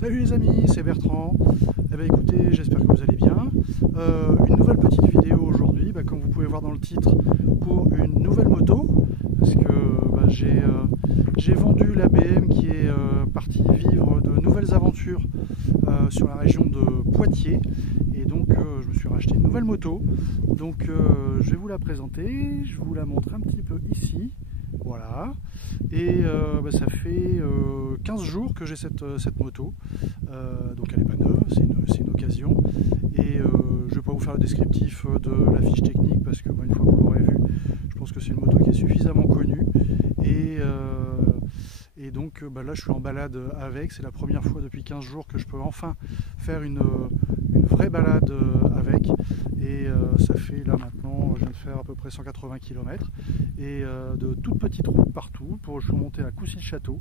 Salut les amis, c'est Bertrand. Eh bien écoutez, j'espère que vous allez bien. Une nouvelle petite vidéo aujourd'hui, comme vous pouvez voir dans le titre, pour une nouvelle moto. Parce que j'ai vendu la BM qui est partie vivre de nouvelles aventures sur la région de Poitiers. Et donc je me suis racheté une nouvelle moto. Donc je vais vous la présenter, je vous la montre un petit peu ici. Voilà, et ça fait 15 jours que j'ai cette moto, donc elle n'est pas neuve, c'est une occasion, et je ne vais pas vous faire le descriptif de la fiche technique parce que une fois que vous l'aurez vu, je pense que c'est une moto qui est suffisamment connue, et donc là je suis en balade avec, c'est la première fois depuis 15 jours que je peux enfin faire une vraie balade avec, et ça fait là maintenant, je viens de faire à peu près 180 km, et de toutes petites routes partout, je suis monté à Coucy-le-Château,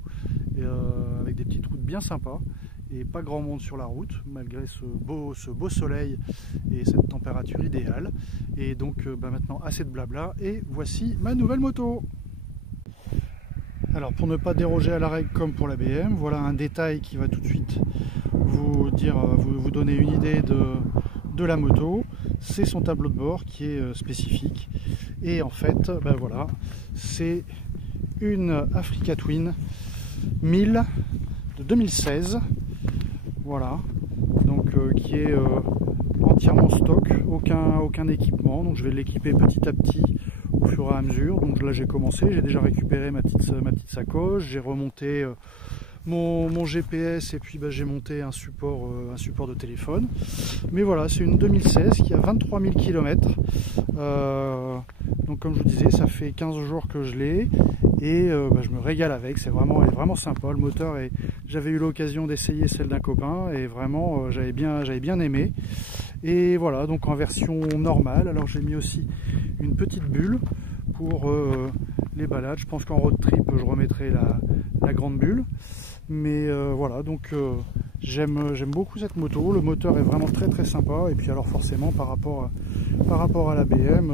avec des petites routes bien sympas, et pas grand monde sur la route, malgré ce beau soleil et cette température idéale. Et donc maintenant assez de blabla, et voici ma nouvelle moto. Alors pour ne pas déroger à la règle comme pour la BM, voilà un détail qui va tout de suite vous donner une idée de la moto. C'est son tableau de bord qui est spécifique, et en fait voilà, c'est une Africa Twin 1000 de 2016, voilà, donc qui est entièrement stock, aucun équipement, donc je vais l'équiper petit à petit au fur et à mesure. Donc là j'ai commencé, j'ai déjà récupéré ma petite sacoche, j'ai remonté mon GPS, et puis j'ai monté un support de téléphone. Mais voilà, c'est une 2016 qui a 23 000 km. Donc comme je vous disais, ça fait 15 jours que je l'ai, et je me régale avec. Elle est vraiment sympa. Le moteur, j'avais eu l'occasion d'essayer celle d'un copain, et vraiment j'avais bien aimé. Et voilà, donc en version normale. Alors j'ai mis aussi une petite bulle pour les balades. Je pense qu'en road trip je remettrai la grande bulle. Mais voilà, donc j'aime beaucoup cette moto. Le moteur est vraiment très sympa, et puis alors forcément par rapport à la BM,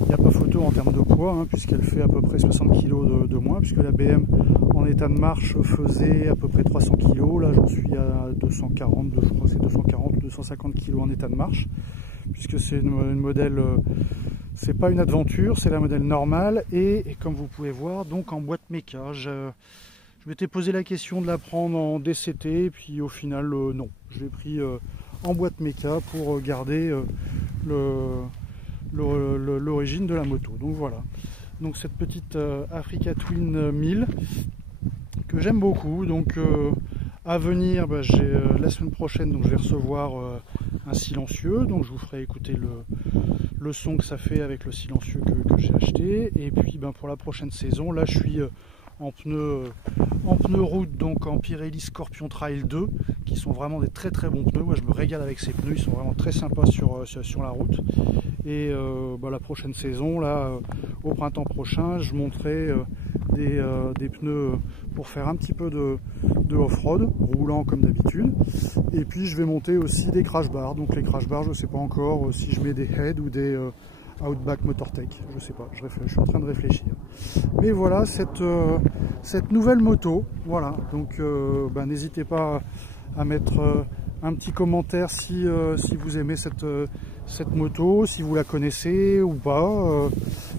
il n'y a pas photo en termes de poids, puisqu'elle fait à peu près 60 kg de moins, puisque la BM en état de marche faisait à peu près 300 kg. Là j'en suis à 240, je crois que c'est 240 ou 250 kg en état de marche, puisque c'est une modèle, c'est pas une aventure, c'est la modèle normale, et comme vous pouvez voir, donc en boîte méca. Je m'étais posé la question de la prendre en DCT, et puis au final non, je l'ai pris en boîte méca pour garder l'origine de la moto. Donc voilà, donc cette petite Africa Twin 1000 que j'aime beaucoup. Donc à venir, la semaine prochaine, donc je vais recevoir un silencieux, donc je vous ferai écouter le son que ça fait avec le silencieux que j'ai acheté. Et puis pour la prochaine saison, là je suis en pneus route, donc en Pirelli Scorpion Trail 2, qui sont vraiment des très bons pneus. Moi je me régale avec ces pneus, ils sont vraiment très sympas sur la route. Et la prochaine saison, là au printemps prochain, je monterai des pneus pour faire un petit peu de off-road, roulant comme d'habitude. Et puis je vais monter aussi des crash bars. Donc les crash bars, je ne sais pas encore si je mets des head ou des Outback Motortech, je sais pas, je suis en train de réfléchir. Mais voilà cette nouvelle moto, voilà, donc n'hésitez pas à mettre un petit commentaire si vous aimez cette moto, si vous la connaissez ou pas,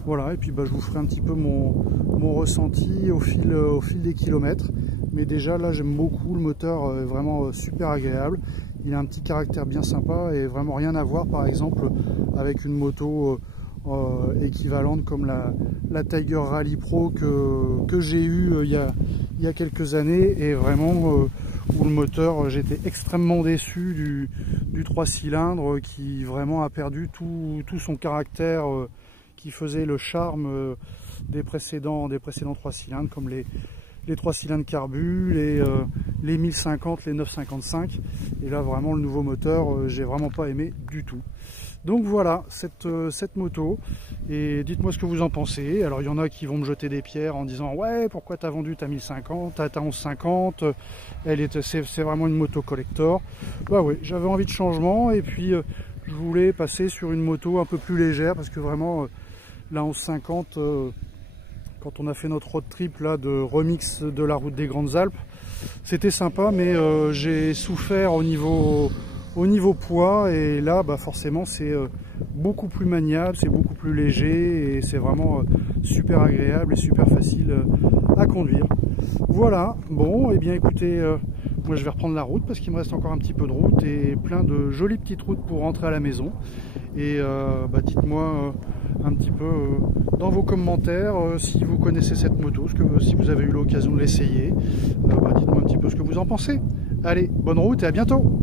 voilà. Et puis je vous ferai un petit peu mon ressenti au fil des kilomètres. Mais déjà là j'aime beaucoup, le moteur est vraiment super agréable. Il a un petit caractère bien sympa, et vraiment rien à voir par exemple avec une moto équivalente comme la Tiger Rally Pro que j'ai eu il y a quelques années, et vraiment où le moteur, j'étais extrêmement déçu du 3 cylindres, qui vraiment a perdu tout son caractère qui faisait le charme des précédents 3 cylindres, comme les 3 cylindres carbu, les 1050, les 955. Et là vraiment le nouveau moteur, j'ai vraiment pas aimé du tout. Donc voilà cette moto, et dites-moi ce que vous en pensez. Alors il y en a qui vont me jeter des pierres en disant ouais, pourquoi t'as vendu ta 1050, ta 1150, c'est vraiment une moto collector. Bah oui, j'avais envie de changement, et puis je voulais passer sur une moto un peu plus légère, parce que vraiment la 1150, quand on a fait notre road trip là de remix de la route des Grandes Alpes. C'était sympa, mais j'ai souffert au niveau poids, et là bah, forcément c'est beaucoup plus maniable, c'est beaucoup plus léger, et c'est vraiment super agréable et super facile à conduire. Voilà, bon, et bien écoutez, moi je vais reprendre la route parce qu'il me reste encore un petit peu de route et plein de jolies petites routes pour rentrer à la maison. Et bah, dites-moi un petit peu dans vos commentaires si vous connaissez cette moto, si vous avez eu l'occasion de l'essayer, bah, dites-moi un petit peu ce que vous en pensez. Allez, bonne route et à bientôt!